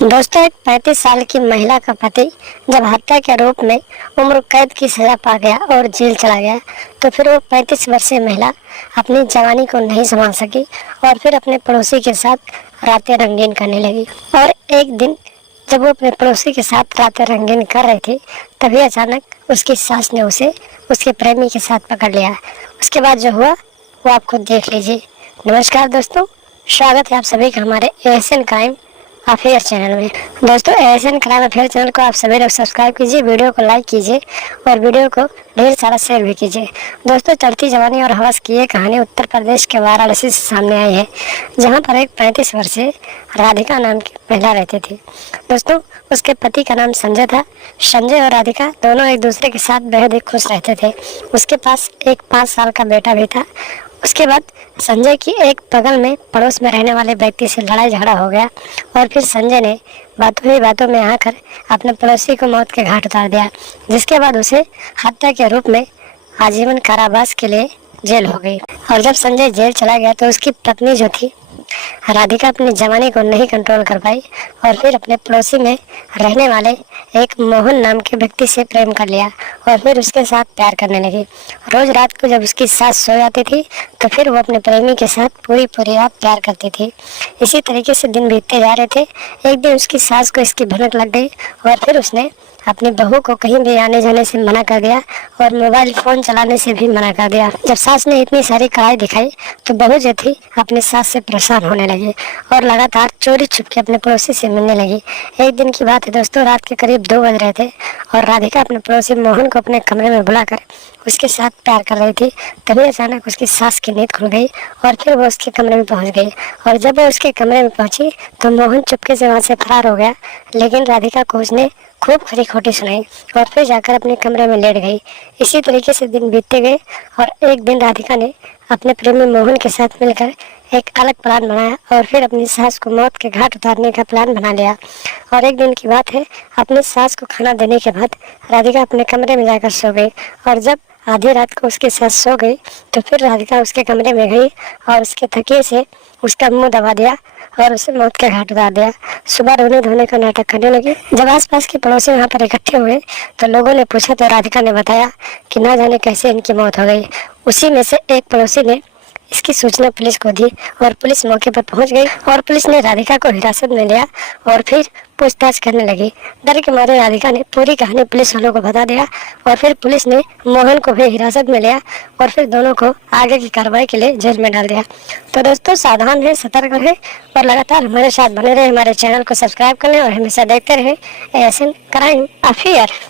दोस्तों, एक 35 साल की महिला का पति जब हत्या के आरोप में उम्र कैद की सजा पा गया और जेल चला गया, तो फिर वो 35 वर्षीय महिला अपनी जवानी को नहीं संभाल सकी और फिर अपने पड़ोसी के साथ रातें रंगीन करने लगी। और एक दिन जब वो अपने पड़ोसी के साथ रातें रंगीन कर रही थी, तभी अचानक उसकी सास ने उसे उसके प्रेमी के साथ पकड़ लिया। उसके बाद जो हुआ वो आप खुद देख लीजिए। नमस्कार दोस्तों, स्वागत है आप सभी का हमारे एशियन क्राइम अफेयर चैनल में। दोस्तों, एशियन क्राइम अफेयर चैनल को आप सभी लोग सब्सक्राइब कीजिए, वीडियो को लाइक कीजिए और वीडियो को ढेर सारा शेयर भी कीजिए। दोस्तों, चढ़ती जवानी और हवस की ये कहानी उत्तर प्रदेश के वाराणसी से सामने आई है, जहां पर एक 35 वर्षीय राधिका नाम की महिला रहती थी। दोस्तों, उसके पति का नाम संजय था। संजय और राधिका दोनों एक दूसरे के साथ बेहद ही खुश रहते थे। उसके पास एक 5 साल का बेटा भी था। उसके बाद संजय की एक बगल में पड़ोस में रहने वाले व्यक्ति से लड़ाई झगड़ा हो गया और फिर संजय ने बातों ही बातों में आकर अपने पड़ोसी को मौत के घाट उतार दिया, जिसके बाद उसे हत्या के रूप में आजीवन कारावास के लिए जेल हो गई। और जब संजय जेल चला गया तो उसकी पत्नी जो थी राधिका अपनी जवानी को नहीं कंट्रोल कर पाई और फिर अपने पड़ोसी में रहने वाले एक मोहन नाम के व्यक्ति से प्रेम कर लिया और फिर उसके साथ प्यार करने लगी। रोज रात को जब उसकी सास सो जाती थी तो फिर वो अपने प्रेमी के साथ पूरी पूरी रात प्यार करती थी। इसी तरीके से दिन बीतते जा रहे थे। एक दिन उसकी सास को इसकी भनक लग गई और फिर उसने अपनी बहू को कहीं भी आने जाने से मना कर दिया और मोबाइल फोन चलाने से भी मना कर दिया। जब सास ने इतनी सारी कड़ाई दिखाई तो बहू जो थी अपनी सास से परेशान होने लगी और लगातार चोरी छुपके अपने पड़ोसी से मिलने लगी। एक दिन की बात है दोस्तों, रात के करीब 2 बज रहे थे और राधिका अपने पड़ोसी मोहन को अपने कमरे में बुलाकर उसके साथ प्यार कर रही थी। तभी अचानक उसकी सास की नींद खुल गई और फिर वो उसके कमरे में पहुंच गई। और जब वो उसके कमरे में पहुंची तो मोहन चुपके से वहां से फरार हो गया, लेकिन राधिका को उसने खूब खरी खोटी सुनाई और फिर जाकर अपने कमरे में लेट गई। इसी तरीके से दिन बीतते गए और एक दिन राधिका ने अपने प्रेमी मोहन के साथ मिलकर एक अलग प्लान बनाया और फिर अपनी सास को मौत के घाट उतारने का प्लान बना लिया। और एक दिन की बात है, अपनी सास को खाना देने के बाद राधिका अपने कमरे में जाकर सो गई और जब आधी रात को उसके साथ सो गई तो फिर राधिका उसके कमरे में गई और उसके तकिए से उसका मुंह दबा दिया और उसे मौत के घाट उतार दिया। सुबह रोने धोने का नाटक करने लगी। जब आसपास के पड़ोसी वहां पर इकट्ठे हुए तो लोगों ने पूछा तो राधिका ने बताया कि ना जाने कैसे इनकी मौत हो गई। उसी में से एक पड़ोसी ने इसकी सूचना पुलिस को दी और पुलिस मौके पर पहुंच गई और पुलिस ने राधिका को हिरासत में लिया और फिर पूछताछ करने लगी। डर के मारे राधिका ने पूरी कहानी पुलिस वालों को बता दिया और फिर पुलिस ने मोहन को भी हिरासत में लिया और फिर दोनों को आगे की कार्रवाई के लिए जेल में डाल दिया। तो दोस्तों, सावधान रहे, सतर्क रहे और लगातार हमारे साथ बने रहे। हमारे चैनल को सब्सक्राइब कर लें और हमेशा देखते रहे एशियन क्राइम अफेयर।